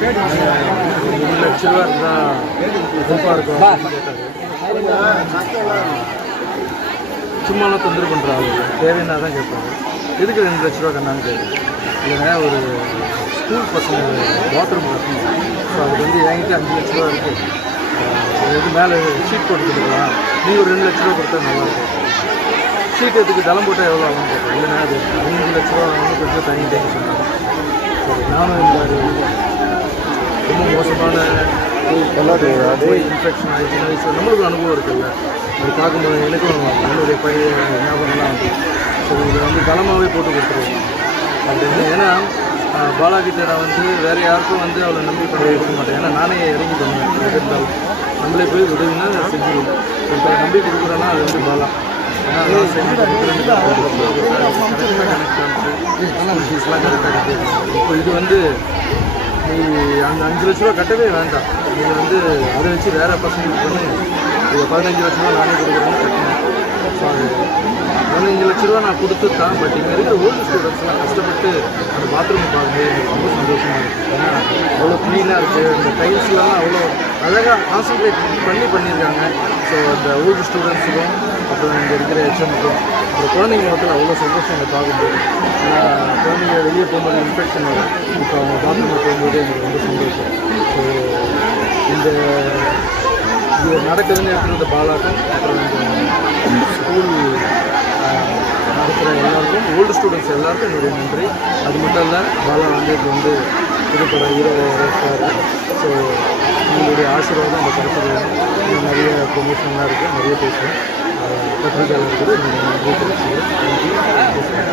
2,00,000 இருந்தால் ரொம்ப இருக்கும் கேட்டார். சும்மாலாம் தொந்தரவு பண்ணுறாங்க, தேவைன்னா தான் கேட்பாங்க. எதுக்கு 2,00,000 கண்ணான்னு கேட்குறேன். இல்லைன்னா ஒரு ஸ்கூல் பசங்க பாத்ரூம் கட்டணும். ஸோ அதுக்கு வந்து என்கிட்ட 5,00,000 இருக்குது. இது மேலே ஷீட் போட்டு கொடுக்கலாம், நீங்கள் ஒரு 2,00,000 கொடுத்தா நல்லாயிருக்கும். ஷீட் எதுக்கு தளம் போட்டால் எவ்வளோ ஆகும்னு கேட்குறேன். இல்லைன்னா அது 5,00,000 வந்து கொஞ்சம் தங்கிட்டேன்னு சொன்னாங்க. சரி, நானும் இந்த மாதிரி ரொம்ப மோசமான இன்ஃபெக்ஷன் ஆகிடுச்சுன்னா ஸோ நம்மளுக்கும் அனுபவம் இருக்குல்ல, அது பார்க்கும்போது எனக்கும் என்னுடைய பழைய ஞாபகம்லாம் வந்து ஸோ இதை வந்து தளமாகவே போட்டு கொடுத்துருவோம் அப்படின்னு. ஏன்னா பாலாகிட்ட நான் வந்து வேறு யாருக்கும் வந்து அவளை நம்பி பண்ண இருக்க மாட்டேன். ஏன்னா நானே இறங்கி பண்ணுவேன். எது இருந்தாலும் நம்மளே போய் உதவினா செஞ்சுருவோம். இப்போ நம்பி கொடுக்குறேன்னா அது வந்து பாலா. ஏன்னா நான் செஞ்சு கொடுக்குறேன்னு கரெக்டாக கனெக்ட் பண்ணிட்டு ஃபீஸ்லாம் கரெக்டாக கட்டிடுவோம். இப்போ இது வந்து நீ அந்த 5,00,000 கட்டவே வேண்டாம். நீங்கள் வந்து அதை வச்சு வேறு பசங்களுக்கு பண்ணி இதை 15,00,000 நானே கொடுக்குறேன்னு கட்டினேன். ஸோ அது 15,00,000 நான் கொடுத்து தான். பட் இங்கே இருக்கிற ஓல்டு ஸ்டூடெண்ட்ஸ்லாம் கஷ்டப்பட்டு அந்த பாத்ரூம் பார்க்கும்போது எனக்கு ரொம்ப சந்தோஷமாக இருக்குது. ஏன்னா அவ்வளோ க்ளீனாக இருக்குது, அந்த டைல்ஸ்லாம் அவ்வளோ அழகாக கான்சன்ட்ரேட் பண்ணியிருக்காங்க. ஸோ அந்த ஓல்டு ஸ்டூடெண்ட்ஸுக்கும் அப்புறம் இங்கே இருக்கிற ஹெச்எம்முக்கும் அப்புறம் குழந்தைங்க மொத்தத்தில் அவ்வளோ சந்தோஷம் அதை பார்க்கும்போது. ஏன்னா குழந்தைங்க வெளியே போகும்போது இன்ஃபெக்ஷன் வரும். இப்போ அவங்க பாத்ரூமில் போகும்போது எனக்கு ரொம்ப சந்தோஷம். ஸோ இந்த இது நடக்குதுன்னு இருக்கிற பாலாக்கும் அப்புறம் இந்த ஸ்கூல் நடக்கிற எல்லாருக்கும் ஓல்டு ஸ்டூடெண்ட்ஸ் எல்லாருக்கும் என்னுடைய நன்றி. அது மட்டும் இல்லை, பாலா வந்து இது வந்து புதுப்பட ஹீரோவாக. ஸோ உங்களுடைய ஆசீர்வாதம் அந்த படத்தில் வேணும். நிறைய ப்ரொமோஷன்லாம் இருக்குது, நிறைய பேசுகிறேன். பத்திரிகையாளர் இருக்குது. நீங்கள் நன்றி தெரிவிச்சுக்கிறேன்.